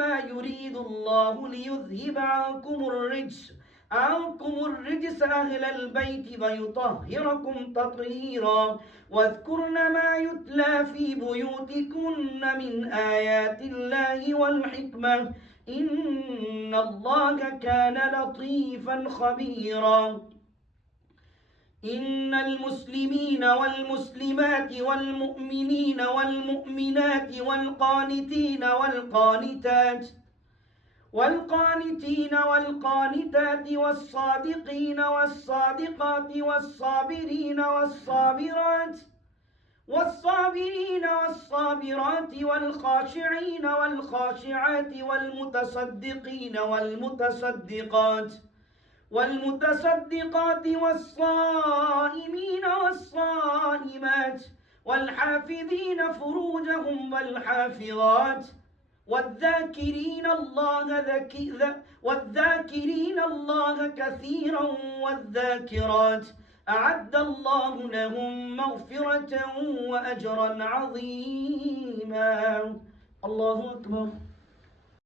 إنما يريد الله ليذهب عنكم الرجس أهل البيت ويطهركم تطهيرا واذكرن ما يتلى في بيوتكن من آيات الله والحكمة إن الله كان لطيفا خبيرا إن المسلمين والمسلمات والمؤمنين والمؤمنات والقانتين والقانتات والصادقين والصادقات والصابرين والصابرات والخاشعين والخاشعات والمتصدقين والمتصدقات والصائمين والصائمات والحافظين فروجهم والحافظات والذاكرين الله كثيرا والذاكرات أعد الله لهم مغفرة وأجرا عظيما. الله أكبر.